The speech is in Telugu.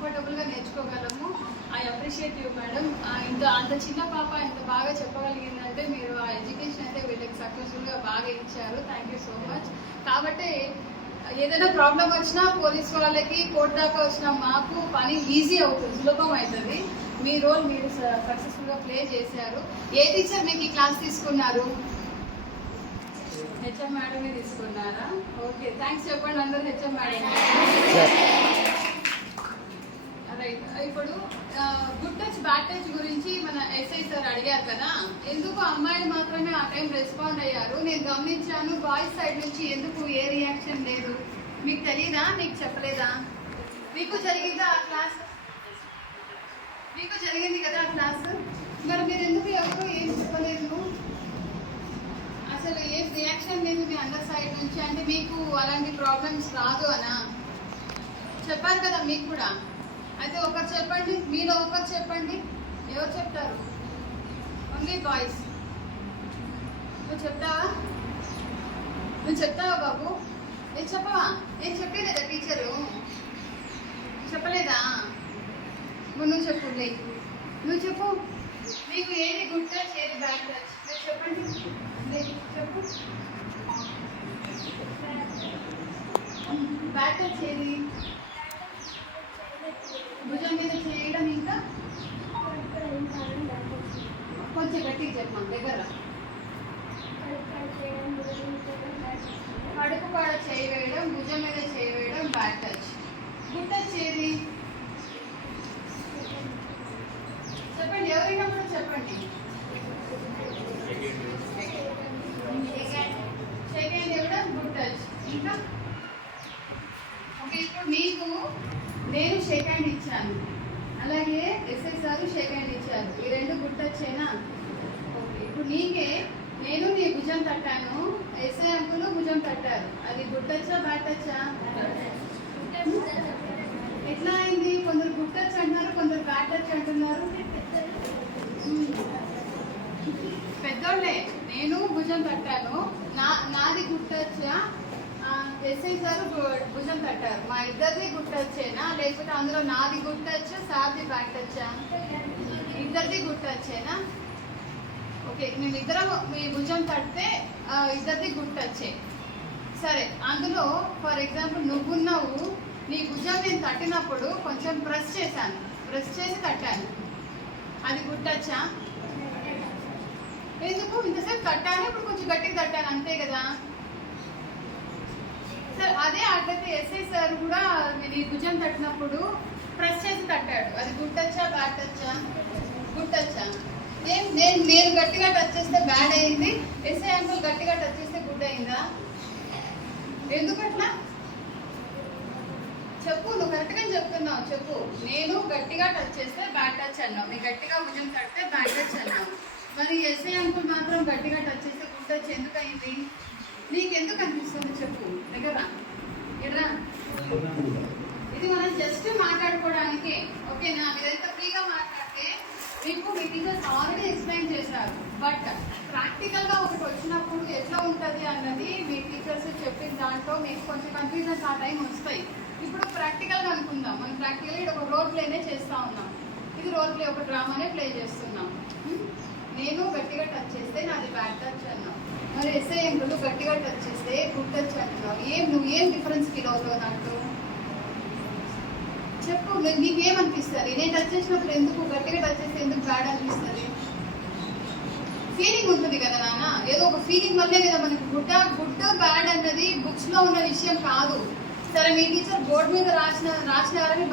కంఫర్టబుల్గా నేర్చుకోగలము. I appreciate you madam. అంత చిన్న పాప ఎంత బాగా చెప్పగలిగిందంటే మీరు ఆ ఎడ్యుకేషన్ అయితే వీళ్ళకి సక్సెస్ఫుల్గా బాగా ఇచ్చారు. Thank you so much. కాబట్టి ఏదైనా ప్రాబ్లం వచ్చినా పోలీస్ వాళ్ళకి కోర్టు దాకా వచ్చినా మాకు పని ఈజీ అవుతుంది, సులభం అవుతుంది. మీ రోల్ మీరు సక్సెస్ఫుల్గా ప్లే చేశారు. ఏ టీచర్ మీకు ఈ క్లాస్ తీసుకున్నారు? హెచ్ఎం మేడమే తీసుకున్నారా? ఓకే, థ్యాంక్స్ చెప్పండి అందరూ హెచ్ఎం మేడం. రైట్. ఇప్పుడు గుడ్ టచ్ బ్యాడ్ టచ్ గురించి మన ఎస్ఐ సార్ అడిగారు కదా, ఎందుకు అమ్మాయిలు మాత్రమే ఆ టైం రెస్పాండ్ అయ్యారు నేను గమనించాను. బాయ్స్ సైడ్ నుంచి ఎందుకు ఏ రియాక్షన్ లేదు? మీకు తెలీదా? మీకు చెప్పలేదా? మీకు జరిగిందా ఆ క్లాస్? మీకు జరిగింది కదా ఆ క్లాస్, మరి మీరు ఎందుకు ఎవరు ఏం చెప్పలేదు? అసలు ఏ రియాక్షన్ లేదు మీ అందరి సైడ్ నుంచి? అంటే మీకు అలాంటి ప్రాబ్లమ్స్ రాదు అనా చెప్పారు కదా మీకు కూడా. అయితే ఒకరు చెప్పండి, మీలో ఒకరు చెప్పండి. ఎవరు చెప్తారు? Only boys. నువ్వు చెప్తావా? నువ్వు చెప్తావా బాబు? ఏం చెప్పవా? ఏం చెప్పలేదా టీచరు? చెప్పలేదా? నువ్వు చెప్పు. నువ్వు చెప్పు. మీకు ఏది గుడ్ టచ్ ఏది బ్యాడ్ టచ్ మీరు చెప్పండి. చెప్పు. బ్యాడ్ టచ్ ఏది? భుజం మీద చేయడం. ఇంకా కొంచెం గట్టిగా చెప్పాం. దగ్గర కడుపు కాడ చేయి వేయడం, భుజం మీద చేయి వేయడం బ్యాడ్ టచ్. గుడ్ టచ్ ఏది చెప్పండి. ఎవరైనా కూడా చెప్పండి. సెకండ్ ఇవ్వడం గుడ్ టచ్. ఇంకా ఓకే. ఇప్పుడు మీకు నేను షేక్ హ్యాండ్ ఇచ్చాను, అలాగే ఎస్ఐ సార్ షేక్ హ్యాండ్ ఇచ్చారు. ఈ రెండు గుడ్ టచ్ అయినా ఓకే. ఇప్పుడు నీకే నేను నీ భుజం తట్టాను, ఎస్ఐ అంకులు భుజం తట్టారు. అది గుడ్ టచ్చా బ్యాడ్ టచ్చా? ఎట్లా అయింది? కొందరు గుడ్ టచ్ అంటున్నారు, కొందరు బ్యాడ్ టచ్ అంటున్నారు. పెద్దోళ్ళే. నేను భుజం తట్టాను, నాది గుడ్ టచ్చా? ఎస్ఐ సార్ భుజం తట్టారు. మా ఇద్దరిది గుడ్ టచ్చేనా, లేకపోతే అందులో నాది గుడ్ టచ్ సార్ది బ్యాడ్ టచ్చా? ఇద్దరిది గుడ్ టచ్చేనా? ఓకే, మేమిద్దరం మీ భుజం తట్టితే ఇద్దరిది గుడ్ టచ్చే. సరే, అందులో ఫర్ ఎగ్జాంపుల్ నువ్వున్నావు, నీ భుజం నేను తట్టినప్పుడు కొంచెం ప్రెస్ చేశాను, ప్రెస్ చేసి తట్టాను, అది గుడ్ టచ్చా? ఎందుకు? ఇంతసేపు తట్టాను, ఇప్పుడు కొంచెం గట్టిగా తట్టాను, అంతే కదా. సార్ అదే అట్లయితే ఎస్ఐ సార్ కూడా నీ భుజం తట్టినప్పుడు ప్రెస్ చేసి తట్టాడు, అది గుడ్ టచ్చా బ్యాడ్ టచ్చా? గుడ్ టచ్చా? ఏం నేను గట్టిగా టచ్ చేస్తే బ్యాడ్ అయింది, ఎస్ఐ అంకుల్ గట్టిగా టచ్ చేస్తే గుడ్ అయిందా? ఎందుకు అట్లా చెప్పు. నువ్వు కరెక్ట్గా చెప్తున్నావు, చెప్పు. నేను గట్టిగా టచ్ చేస్తే బ్యాడ్ టచ్ అన్నావు, నీ గట్టిగా భుజం తట్టితే బ్యాడ్ టచ్ అన్నావు. మరి ఎస్ఐ అంకుల్ మాత్రం గట్టిగా టచ్ చేస్తే గుడ్ టచ్ ఎందుకు అయింది? నీకెందుకు అనిపిస్తుంది చెప్పు. దగ్గర ఎర్రా, ఇది మనం జస్ట్ మాట్లాడుకోవడానికే, ఓకేనా? మీరైతే ఫ్రీగా మాట్లాడితే మీకు మీ టీచర్స్ ఆల్రెడీ ఎక్స్ప్లెయిన్ చేశారు. బట్ ప్రాక్టికల్గా ఒకటి వచ్చినప్పుడు ఎట్లా ఉంటుంది అన్నది మీ టీచర్స్ చెప్పిన దాంట్లో మీకు కొంచెం కన్ఫ్యూజన్స్ ఆ టైం వస్తాయి. ఇప్పుడు ప్రాక్టికల్గా అనుకుందాం. మనం ప్రాక్టికల్గా ఇక్కడ ఒక రోల్ ప్లేనే చేస్తూ ఉన్నాం. ఇది రోల్ ప్లే, ఒక డ్రామానే ప్లే చేస్తున్నాం. నేను గట్టిగా టచ్ చేస్తే నాది బ్యాడ్ టచ్ అన్నావు, మరి ఎస్ఐ అంకులు గట్టిగా టచ్ చేస్తే గుడ్ టచ్ అంటున్నావు. నువ్వేం డిఫరెన్స్ ఫీల్ అవుతావు దాంట్లో చెప్పు. నీకేమనిపిస్తుంది? నేను టచ్ చేసినప్పుడు ఎందుకు గట్టిగా టచ్ చేస్తే ఎందుకు బ్యాడ్ అనిపిస్తుంది? ఫీలింగ్ ఉంటుంది కదా నాన్న, ఏదో ఒక ఫీలింగ్ వల్లే కదా మనకి గుడ్ బ్యాడ్ అన్నది బుక్స్ లో ఉన్న విషయం కాదు. సరే, మీ టీచర్ బోర్డు మీద రాసిన వారని